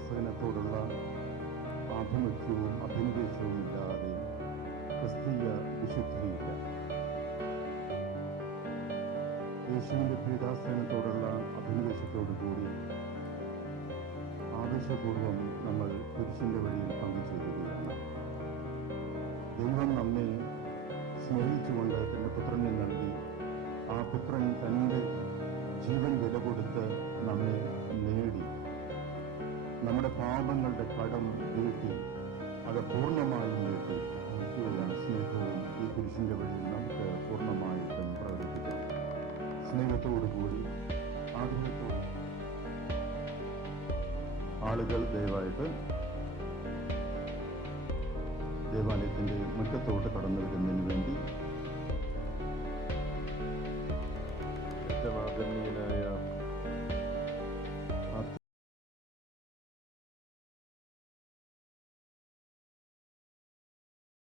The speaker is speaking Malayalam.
പീഡാസഹനത്തോടുള്ള ആഭിമുഖ്യവും അഭിനിവേശവും ഇല്ലാതെ ക്രിസ്തീയ വിശുദ്ധിയില്ല. യേശുവിന്റെ പീഡാസഹനത്തോടുള്ള അഭിനിവേശത്തോടുകൂടി ആവേശപൂർവം നമ്മൾ കുരിശിന്റെ വഴിയിൽ പങ്കുചേരുകയാണ്. ദൈവം നമ്മെ സ്നേഹിച്ചുകൊണ്ട് തന്റെ പുത്രനെ നൽകി, ആ പുത്രൻ തന്റെ ജീവൻ വില കൊടുത്ത് നമ്മെ നേടി, നമ്മുടെ പാപങ്ങളുടെ കടം വീട്ടി, അത് പൂർണ്ണമായും വീട്ടി ഇവയാണ് സ്നേഹവും ഈ കുരിശിന്റെ വഴിയിൽ നമുക്ക് പൂർണ്ണമായിട്ടും പ്രകടിപ്പിക്കാം. സ്നേഹത്തോടുകൂടി ആഗ്രഹത്തോടും ആളുകൾ ദയവായിട്ട് ദേവാലയത്തിന്റെ മുറ്റത്തോട്ട് കടന്നു വരുന്നതിന് വേണ്ടി ഏറ്റവും ആദരണീയനായ